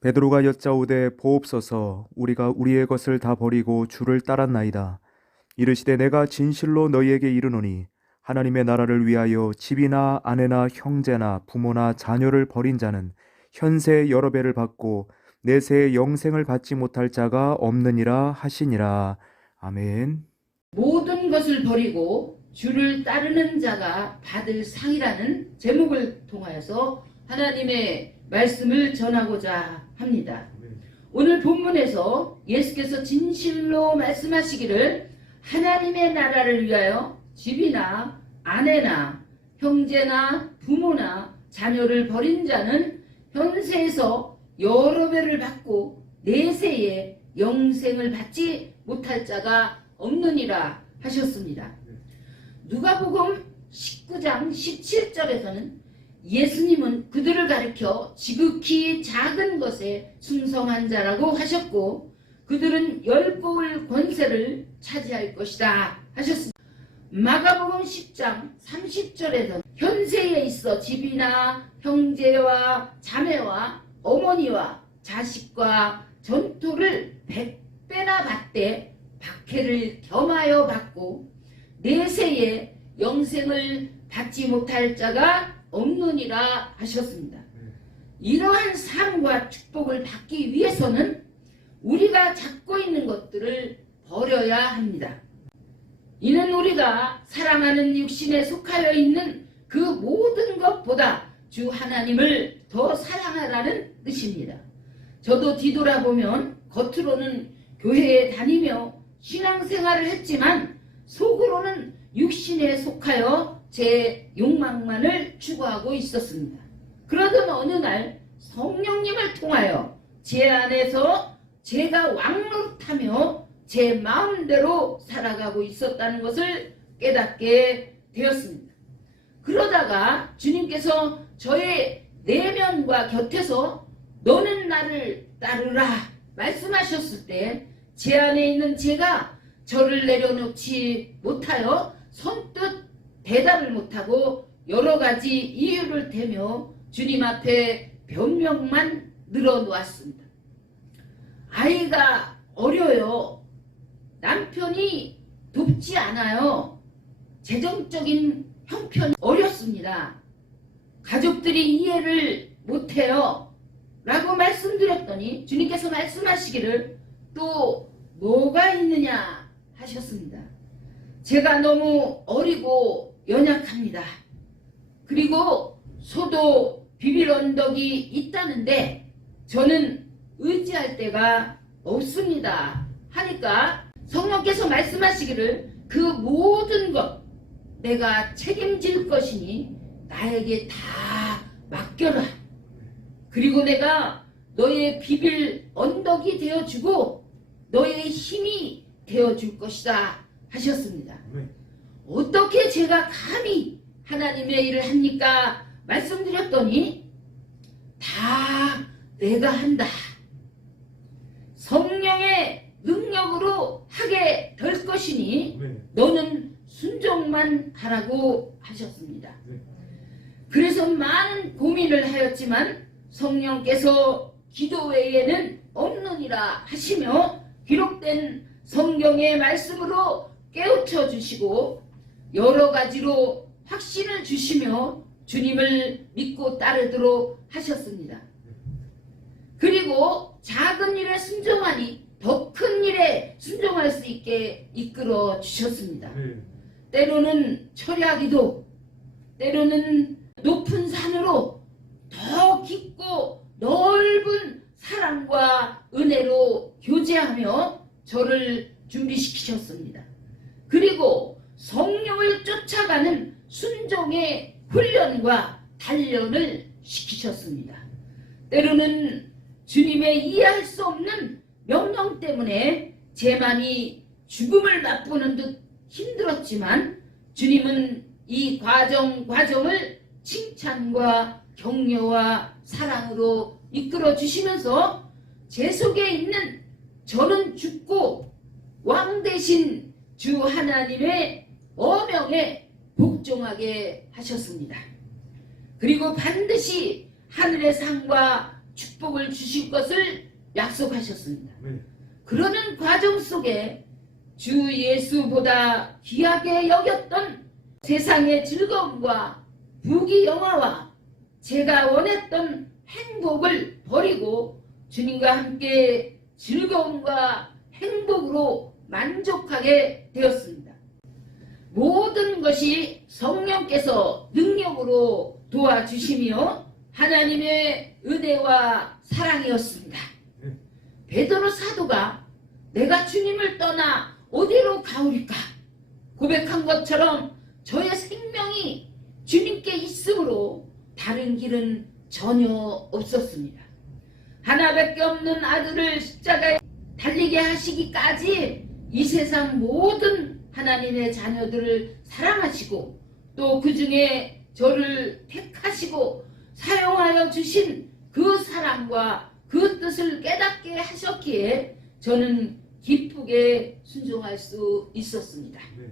베드로가 여짜오되 보옵소서 우리가 우리의 것을 다 버리고 주를 따랐나이다. 이르시되 내가 진실로 너희에게 이르노니 하나님의 나라를 위하여 집이나 아내나 형제나 부모나 자녀를 버린 자는 현세 여러 배를 받고 내세의 영생을 받지 못할 자가 없느니라 하시니라. 아멘. 모든 것을 버리고 주를 따르는 자가 받을 상이라는 제목을 통하여서 하나님의 말씀을 전하고자 합니다. 오늘 본문에서 예수께서 진실로 말씀하시기를 하나님의 나라를 위하여 집이나 아내나 형제나 부모나 자녀를 버린 자는 현세에서 여러 배를 받고 내세에 영생을 받지 못할 자가 없느니라 하셨습니다. 누가복음 19장 17절에서는 예수님은 그들을 가리켜 지극히 작은 것에 충성한 자라고 하셨고 그들은 열 고을 권세를 차지할 것이다 하셨습니다. 마가복음 10장 30절에서는 현세에 있어 집이나 형제와 자매와 어머니와 자식과 전토를 100배나 받되 박해를 겸하여 받고 내세에 영생을 받지 못할 자가 없느니라 하셨습니다. 이러한 삶과 축복을 받기 위해서는 우리가 잡고 있는 것들을 버려야 합니다. 이는 우리가 사랑하는 육신에 속하여 있는 그 모든 것보다 주 하나님을 더 사랑하라는 뜻입니다. 저도 뒤돌아보면 겉으로는 교회에 다니며 신앙생활을 했지만 속으로는 육신에 속하여 제 욕망만을 추구하고 있었습니다. 그러던 어느 날 성령님을 통하여 제 안에서 제가 왕노릇하며 제 마음대로 살아가고 있었다는 것을 깨닫게 되었습니다. 그러다가 주님께서 저의 내면과 곁에서 너는 나를 따르라 말씀하셨을 때 제 안에 있는 제가 저를 내려놓지 못하여 선뜻 대답을 못하고 여러 가지 이유를 대며 주님 앞에 변명만 늘어놓았습니다. 아이가 어려요. 남편이 돕지 않아요. 재정적인 형편이 어렵습니다. 가족들이 이해를 못해요. 라고 말씀드렸더니 주님께서 말씀하시기를 또 뭐가 있느냐 하셨습니다. 제가 너무 어리고 연약합니다. 그리고 소도 비빌 언덕이 있다는데 저는 의지할 데가 없습니다. 하니까 성령께서 말씀하시기를 그 모든 것 내가 책임질 것이니 나에게 다 맡겨라. 그리고 내가 너의 비빌 언덕이 되어주고 너의 힘이 되어줄 것이다 하셨습니다. 어떻게 제가 감히 하나님의 일을 합니까? 말씀드렸더니 다 내가 한다. 성령의 능력으로 하게 될 것이니 너는 순종만 하라고 하셨습니다. 그래서 많은 고민을 하였지만 성령께서 기도 외에는 없느니라 하시며 기록된 성경의 말씀으로 깨우쳐 주시고 여러 가지로 확신을 주시며 주님을 믿고 따르도록 하셨습니다. 그리고 작은 일에 순종하니 더 큰 일에 순종할 수 있게 이끌어 주셨습니다. 때로는 철야기도, 때로는 높은 산으로 더 깊고 넓은 사랑과 은혜로 교제하며 저를 준비시키셨습니다. 그리고 성령을 쫓아가는 순종의 훈련과 단련을 시키셨습니다. 때로는 주님의 이해할 수 없는 명령 때문에 제 맘이 죽음을 맛보는 듯 힘들었지만 주님은 이 과정을 칭찬과 격려와 사랑으로 이끌어 주시면서 제 속에 있는 저는 죽고 왕 대신 주 하나님의 어명에 복종하게 하셨습니다. 그리고 반드시 하늘의 상과 축복을 주실 것을 약속하셨습니다. 네. 그러는 과정 속에 주 예수보다 귀하게 여겼던 세상의 즐거움과 부귀 영화와 제가 원했던 행복을 버리고 주님과 함께 즐거움과 행복으로 만족하게 되었습니다. 모든 것이 성령께서 능력으로 도와주시며 하나님의 은혜와 사랑이었습니다. 베드로 사도가 내가 주님을 떠나 어디로 가오리까 고백한 것처럼 저의 생명이 주님께 있으므로 다른 길은 전혀 없었습니다. 하나밖에 없는 아들을 십자가에 달리게 하시기까지 이 세상 모든 하나님의 자녀들을 사랑하시고 또 그 중에 저를 택하시고 사용하여 주신 그 사랑과 그 뜻을 깨닫게 하셨기에 저는 기쁘게 순종할 수 있었습니다. 네.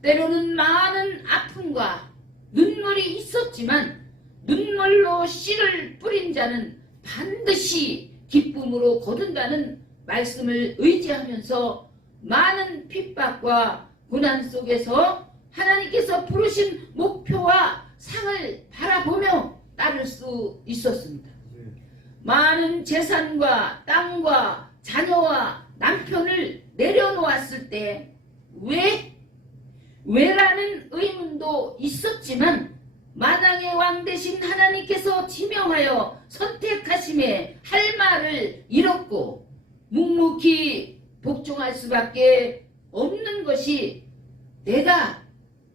때로는 많은 아픔과 눈물이 있었지만 눈물로 씨를 뿌린 자는 반드시 기쁨으로 거둔다는 말씀을 의지하면서 많은 핍박과 고난 속에서 하나님께서 부르신 목표와 상을 바라보며 따를 수 있었습니다. 네. 많은 재산과 땅과 자녀와 남편을 내려놓았을 때 왜라는 의문도 있었지만 만왕의 왕 되신 하나님께서 지명하여 선택하심에 할 말을 잃었고 묵묵히 복종할 수밖에 없는 것이 내가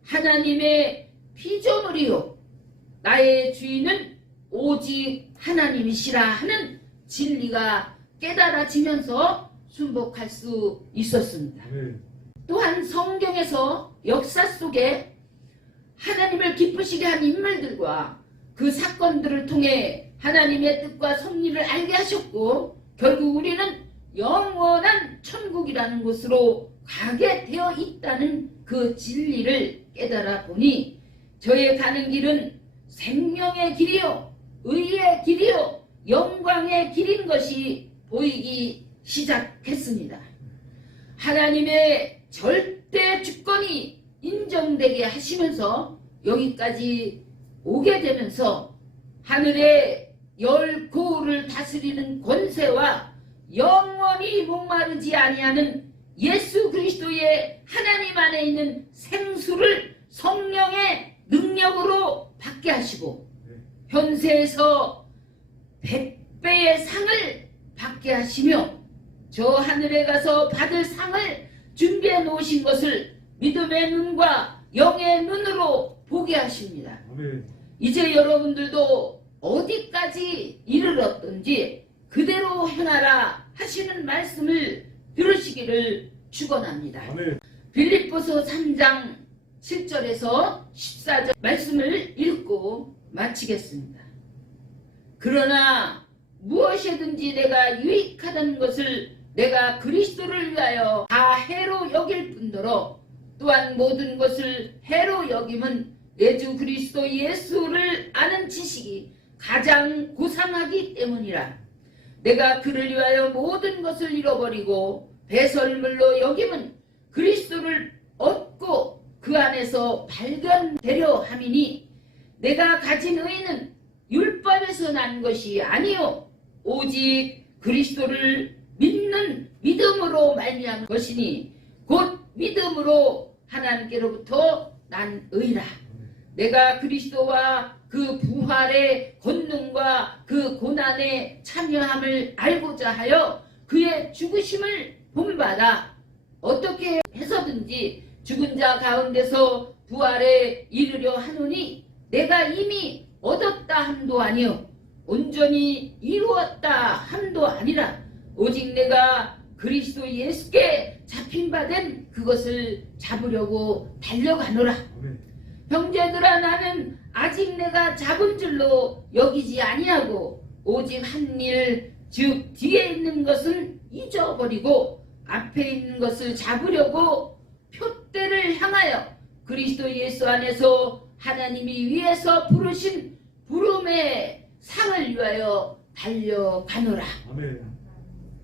하나님의 피조물이요 나의 주인은 오직 하나님이시라 하는 진리가 깨달아지면서 순복할 수 있었습니다. 네. 또한 성경에서 역사 속에 하나님을 기쁘시게 한 인물들과 그 사건들을 통해 하나님의 뜻과 섭리를 알게 하셨고 결국 우리는 영원한 천국이라는 곳으로 가게 되어 있다는 그 진리를 깨달아 보니 저의 가는 길은 생명의 길이요 의의 길이요 영광의 길인 것이 보이기 시작했습니다. 하나님의 절대 주권이 인정되게 하시면서 여기까지 오게 되면서 하늘의 열 고울을 다스리는 권세와 영원히 목마르지 아니하는 예수 그리스도의 하나님 안에 있는 생수를 성령의 능력으로 받게 하시고 현세에서 100배의 상을 받게 하시며 저 하늘에 가서 받을 상을 준비해 놓으신 것을 믿음의 눈과 영의 눈으로 보게 하십니다. 아멘. 이제 여러분들도 어디까지 이르렀든지 그대로 행하라 하시는 말씀을 들으시기를 축원합니다. 아멘. 빌립보서 3장 7절에서 14절 말씀을 읽고 마치겠습니다. 그러나 무엇이든지 내가 유익하다는 것을 내가 그리스도를 위하여 다 해로 여길 뿐더러 또한 모든 것을 해로 여김은 내 주 그리스도 예수를 아는 지식이 가장 고상하기 때문이라. 내가 그를 위하여 모든 것을 잃어버리고 배설물로 여김은 그리스도를 얻고 그 안에서 발견되려 함이니 내가 가진 의는 율법에서 난 것이 아니요 오직 그리스도를 믿는 믿음으로 말미암은 것이니 곧 믿음으로 하나님께로부터 난 의라. 내가 그리스도와 그 부활의 권능과 그 고난의 참여함을 알고자 하여 그의 죽으심을 본받아 어떻게 해서든지 죽은 자 가운데서 부활에 이르려 하노니 내가 이미 얻었다 함도 아니요 온전히 이루었다 함도 아니라 오직 내가 그리스도 예수께 잡힌 바 된 그것을 잡으려고 달려가노라. 형제들아 나는 아직 내가 잡은 줄로 여기지 아니하고 오직 한 일 즉 뒤에 있는 것은 잊어버리고 앞에 있는 것을 잡으려고 표대를 향하여 그리스도 예수 안에서 하나님이 위에서 부르신 부름의 상을 위하여 달려가노라. 아멘.